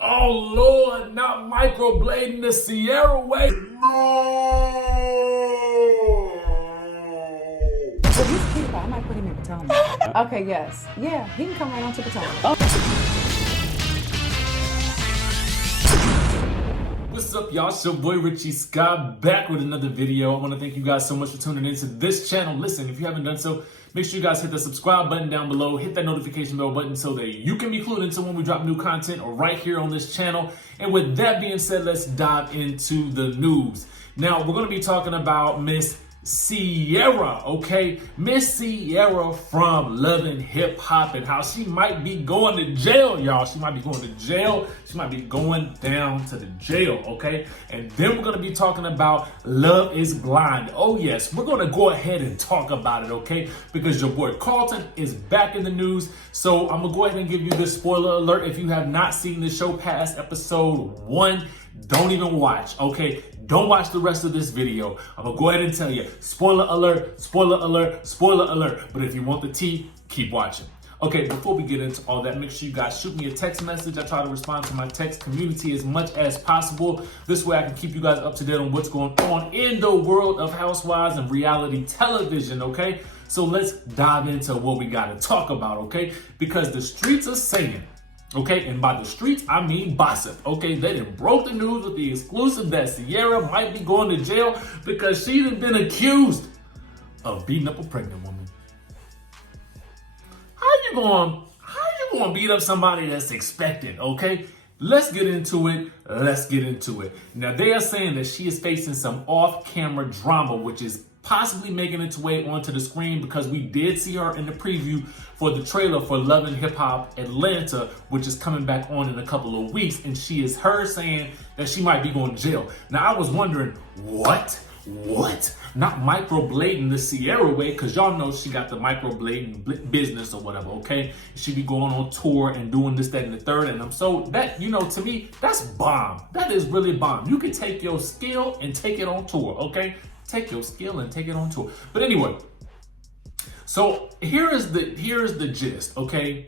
Oh Lord, not microblading the Sierra way. No. So he's cute. I might put him in Potomac. Okay, yes. Yeah, he can come right on to Potomac. What's up, y'all? It's your boy Richie Scott back with another video. I want to thank you guys so much for tuning into this channel. Listen, if you haven't done so, make sure you guys hit the subscribe button down below, hit that notification bell button so that you can be clued into when we drop new content right here on this channel. And with that being said, let's dive into the news. Now, we're going to be talking about Miss Sierra, okay? Miss Sierra from Love and Hip Hop and how she might be going to jail, y'all. She might be going to jail. She might be going down to the jail, okay? And then we're going to be talking about Love is Blind. Oh, yes, we're going to go ahead and talk about it, okay? Because your boy CARLTON is back in the news. So I'm going to go ahead and give you this spoiler alert. If you have not seen the show past episode 1, don't even watch, okay? Don't watch the rest of this video. I'm gonna go ahead and tell you, spoiler alert, spoiler alert, spoiler alert. But if you want the tea, keep watching. Okay, before we get into all that, make sure you guys shoot me a text message. I try to respond to my text community as much as possible. This way I can keep you guys up to date on what's going on in the world of Housewives and reality television, okay? So let's dive into what we gotta talk about, okay? Because the streets are saying, okay, and by the streets, I mean gossip. Okay, they done broke the news with the exclusive that Sierra might be going to jail because she done been accused of beating up a pregnant woman. How you gonna beat up somebody that's expectant? Okay, let's get into it. Let's get into it. Now they are saying that she is facing some off-camera drama, which is possibly making its way onto the screen because we did see her in the preview for the trailer for Love and Hip Hop Atlanta, which is coming back on in a couple of weeks, and she is her saying that she might be going to jail. Now I was wondering, what? Not microblading the Sierra way, because y'all know she got the microblading business or whatever, okay? She be going on tour and doing this, that, and the third, and I'm so, that, you know, to me, that's bomb. That is really bomb. You can take your skill and take it on tour, okay? Take your skill and take it on tour. But anyway, so here is the gist, okay?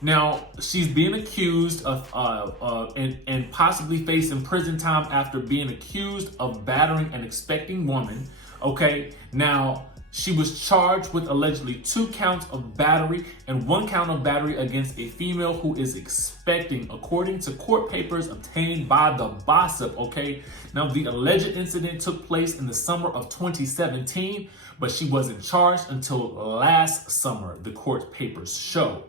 Now, she's being accused of and possibly facing prison time after being accused of battering an expecting woman, okay? Now, she was charged with allegedly 2 counts of battery and 1 count of battery against a female who is expecting, according to court papers obtained by the gossip, okay? Now, the alleged incident took place in the summer of 2017, but she wasn't charged until last summer, the court papers show.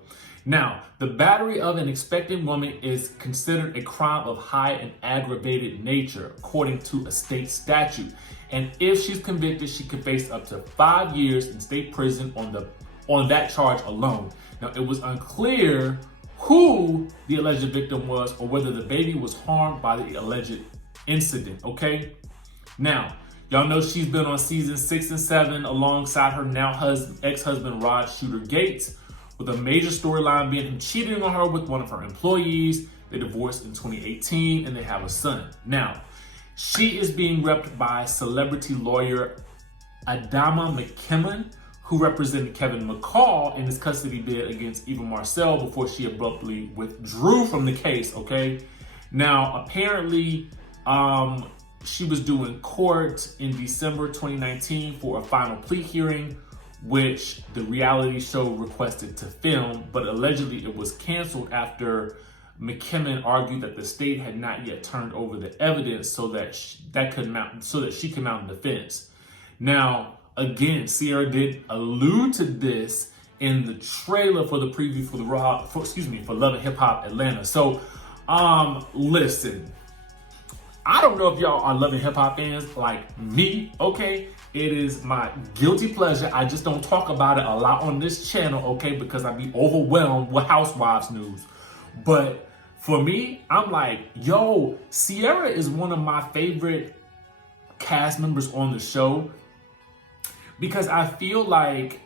Now, the battery of an expectant woman is considered a crime of high and aggravated nature, according to a state statute. And if she's convicted, she could face up to 5 years in state prison on that charge alone. Now, it was unclear who the alleged victim was or whether the baby was harmed by the alleged incident, okay? Now, y'all know she's been on season 6 and 7 alongside her now ex-husband, Rod Shooter Gates, with a major storyline being him cheating on her with one of her employees. They divorced in 2018 and they have a son. Now, she is being repped by celebrity lawyer Adama McKimmon, who represented Kevin McCall in his custody bid against Eva Marcel before she abruptly withdrew from the case, okay? Now, apparently, she was due in court in December 2019 for a final plea hearing, which the reality show requested to film, but allegedly it was canceled after McKimmon argued that the state had not yet turned over the evidence so that she could mount a defense. Now, again, Sierra did allude to this in the trailer for the preview for for Love and Hip Hop Atlanta. So, listen, I don't know if y'all are Love and Hip Hop fans like me, okay? It is my guilty pleasure. I just don't talk about it a lot on this channel, okay? Because I be overwhelmed with Housewives news. But for me, I'm like, yo, Sierra is one of my favorite cast members on the show because I feel like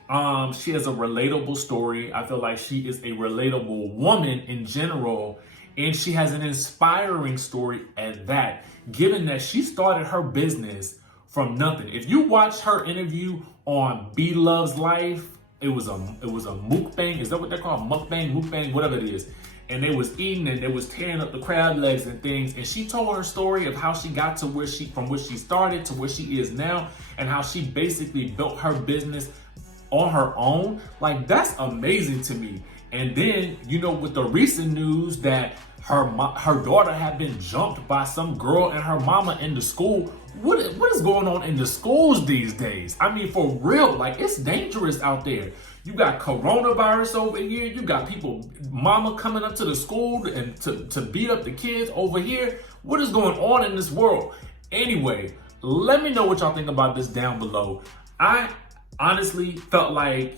she has a relatable story. I feel like she is a relatable woman in general, and she has an inspiring story at that, given that she started her business from nothing. If you watch her interview on B Love's Life, it was a mukbang. Is that what they're called? Mukbang, whatever it is. and they was eating and they was tearing up the crab legs and things. And she told her story of how she got to where from where she started to where she is now, and how she basically built her business on her own. Like, that's amazing to me. And then, you know, with the recent news that her daughter had been jumped by some girl and her mama in the school. What is going on in the schools these days? I mean, for real, like, it's dangerous out there. You got coronavirus over here. You got people, mama coming up to the school and to beat up the kids over here. What is going on in this world? Anyway, let me know what y'all think about this down below. I honestly felt like,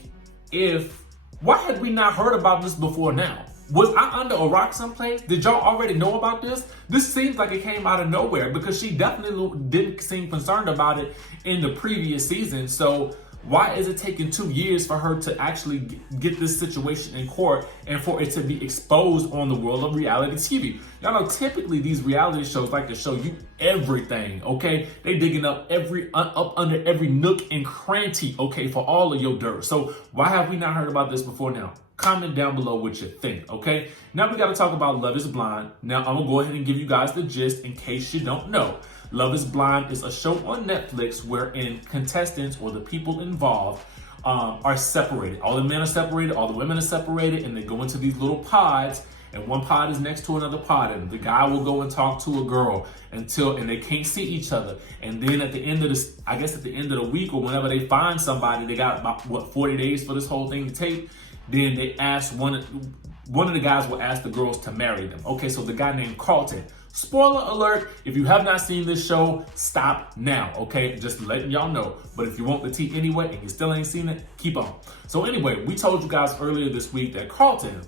why had we not heard about this before now? Was I under a rock someplace? Did y'all already know about this? This seems like it came out of nowhere, because she definitely didn't seem concerned about it in the previous season. So why is it taking 2 years for her to actually get this situation in court and for it to be exposed on the world of reality TV? Y'all know typically these reality shows like to show you everything, okay? They digging up up under every nook and cranny, okay, for all of your dirt. So why have we not heard about this before now? Comment down below what you think, okay? Now we got to talk about Love is Blind. Now I'm gonna go ahead and give you guys the gist in case you don't know. Love is Blind is a show on Netflix wherein contestants, or the people involved, are separated. All the men are separated, all the women are separated, and they go into these little pods, and one pod is next to another pod, and the guy will go and talk to a girl and they can't see each other. And then at the end of this, I guess at the end of the week, or whenever they find somebody, they got about 40 days for this whole thing to take. Then they ask one of the guys will ask the girls to marry them. Okay, so the guy named CARLTON. Spoiler alert, if you have not seen this show, stop now, okay? Just letting y'all know. But if you want the tea anyway and you still ain't seen it, keep on. So anyway, we told you guys earlier this week that CARLTON,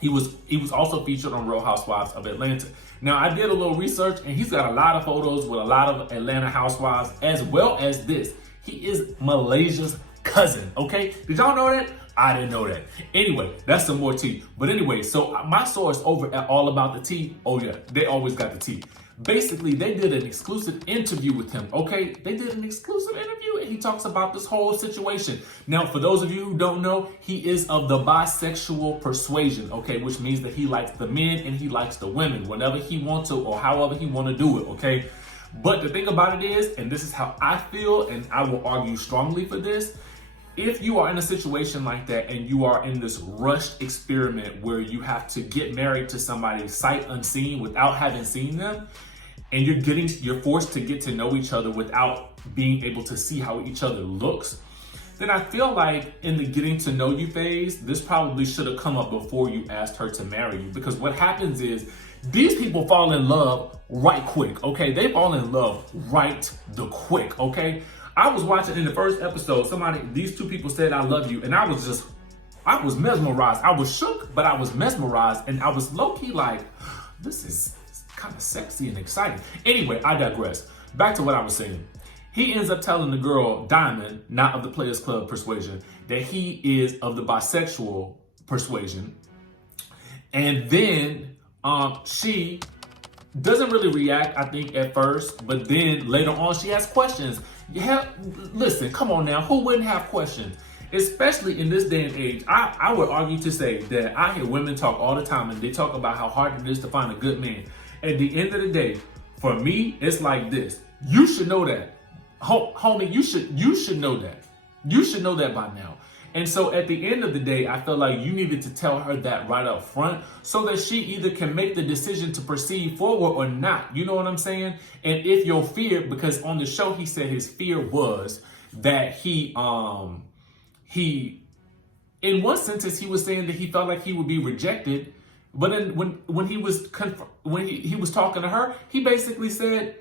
he was also featured on Real Housewives of Atlanta. Now, I did a little research, and he's got a lot of photos with a lot of Atlanta housewives, as well as this. He is Malaysia's cousin, okay? Did y'all know that? I didn't know that. Anyway, that's some more tea. But anyway, so my source over at All About the Tea, oh yeah, they always got the tea. Basically, they did an exclusive interview with him, okay? They did an exclusive interview, and he talks about this whole situation. Now, for those of you who don't know, he is of the bisexual persuasion, okay? Which means that he likes the men and he likes the women, whenever he wants to or however he want to do it, okay? But the thing about it is, and this is how I feel, and I will argue strongly for this, if you are in a situation like that and you are in this rushed experiment where you have to get married to somebody sight unseen without having seen them, and you're forced to get to know each other without being able to see how each other looks, then I feel like in the getting to know you phase, this probably should have come up before you asked her to marry you. Because what happens is, these people fall in love right quick, okay? They fall in love right the quick, okay? I was watching in the first episode, these two people said, "I love you." And I was mesmerized. I was shook, but I was mesmerized. And I was low-key like, this is kind of sexy and exciting. Anyway, I digress. Back to what I was saying. He ends up telling the girl, Diamond, not of the Players Club persuasion, that he is of the bisexual persuasion. And then she doesn't really react, I think, at first. But then later on, she has questions. Yeah, listen, come on now. Who wouldn't have questions? Especially in this day and age. I would argue to say that I hear women talk all the time, and they talk about how hard it is to find a good man. At the end of the day, for me, it's like this. You should know that. Homie, you should know that. You should know that by now. And so at the end of the day, I feel like you needed to tell her that right up front so that she either can make the decision to proceed forward or not. You know what I'm saying? And if your fear, because on the show, he said his fear was that he in one sentence, he was saying that he felt like he would be rejected. But then when he was talking to her, he basically said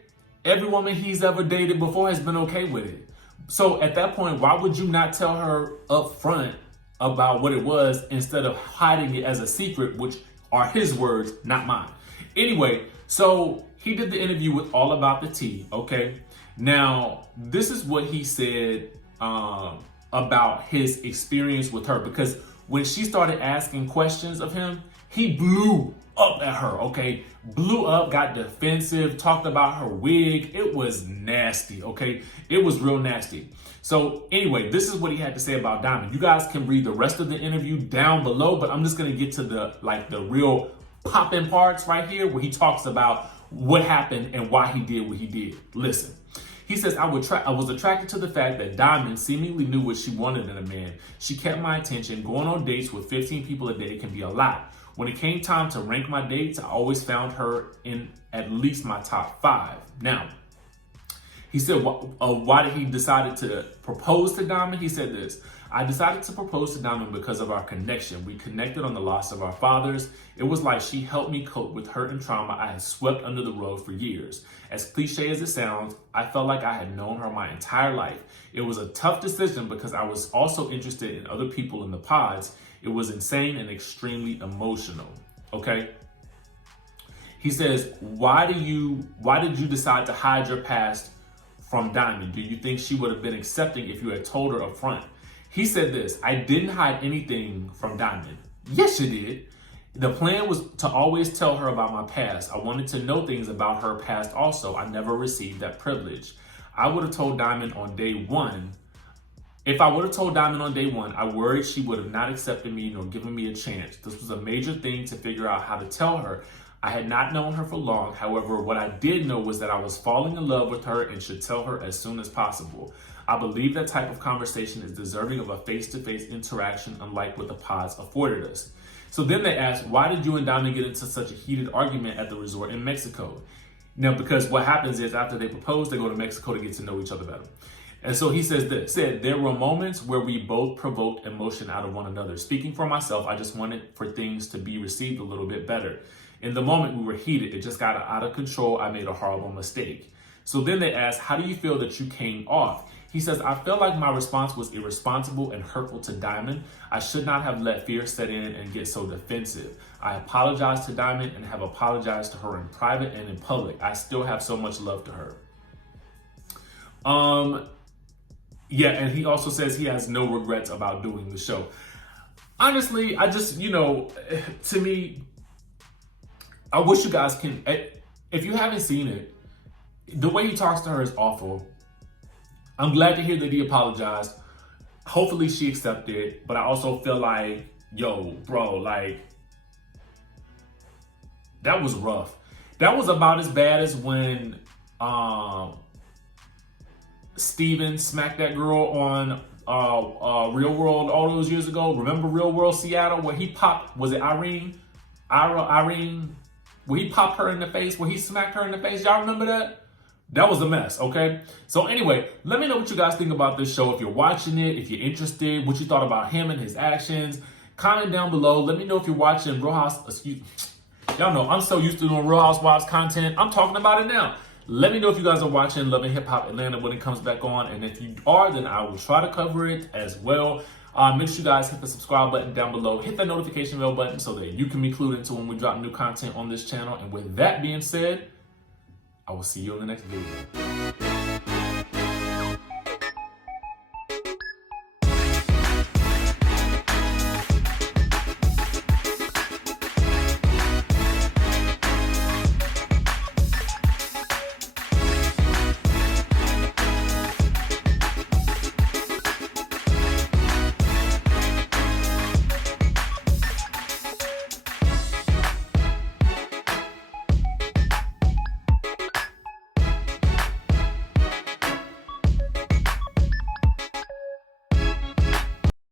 every woman he's ever dated before has been okay with it. So at that point, why would you not tell her up front about what it was instead of hiding it as a secret, which are his words, not mine? Anyway, so he did the interview with All About the Tea, okay? Now, this is what he said about his experience with her, because when she started asking questions of him, He blew up at her, okay? Blew up, got defensive, talked about her wig. It was nasty, okay? It was real nasty. So anyway, this is what he had to say about Diamond. You guys can read the rest of the interview down below, but I'm just gonna get to the real popping parts right here where he talks about what happened and why he did what he did. Listen. He says, I was attracted to the fact that Diamond seemingly knew what she wanted in a man. She kept my attention. Going on dates with 15 people a day can be a lot. When it came time to rank my dates, I always found her in at least my top 5. Now, he said, why did he decide to propose to Diamond? He said this, I decided to propose to Diamond because of our connection. We connected on the loss of our fathers. It was like she helped me cope with hurt and trauma I had swept under the rug for years. As cliche as it sounds, I felt like I had known her my entire life. It was a tough decision because I was also interested in other people in the pods. It was insane and extremely emotional, okay? He says, why did you decide to hide your past from Diamond? Do you think she would have been accepting if you had told her up front? He said this, I didn't hide anything from Diamond. Yes, you did. The plan was to always tell her about my past. I wanted to know things about her past also. I never received that privilege. I would have told Diamond on day one. If I would have told Diamond on day one, I worried she would have not accepted me nor given me a chance. This was a major thing to figure out how to tell her. I had not known her for long. However, what I did know was that I was falling in love with her and should tell her as soon as possible. I believe that type of conversation is deserving of a face-to-face interaction, unlike what the pods afforded us. So then they asked, why did you and Diamond get into such a heated argument at the resort in Mexico? Now, because what happens is after they propose, they go to Mexico to get to know each other better. And so he says this, there were moments where we both provoked emotion out of one another. Speaking for myself, I just wanted for things to be received a little bit better. In the moment we were heated, it just got out of control. I made a horrible mistake. So then they asked, how do you feel that you came off? He says, I felt like my response was irresponsible and hurtful to Diamond. I should not have let fear set in and get so defensive. I apologized to Diamond and have apologized to her in private and in public. I still have so much love to her. Yeah, and he also says he has no regrets about doing the show. Honestly, I just, to me, I wish you guys can, if you haven't seen it, the way he talks to her is awful. I'm glad to hear that he apologized. Hopefully she accepted it, but I also feel like, yo, bro, like, that was rough. That was about as bad as when Steven smacked that girl on Real World all those years ago. Remember Real World Seattle where he popped, was it Irene? Where he popped her in the face, where he smacked her in the face. Y'all remember that? That was a mess, okay? So anyway, let me know what you guys think about this show. If you're watching it, if you're interested, what you thought about him and his actions. Comment down below. Let me know if you're watching y'all know I'm so used to doing Real Housewives content. I'm talking about it now. Let me know if you guys are watching Love and Hip Hop Atlanta when it comes back on. And if you are, then I will try to cover it as well. Make sure you guys hit the subscribe button down below. Hit that notification bell button so that you can be clued into when we drop new content on this channel. And with that being said, I will see you in the next video.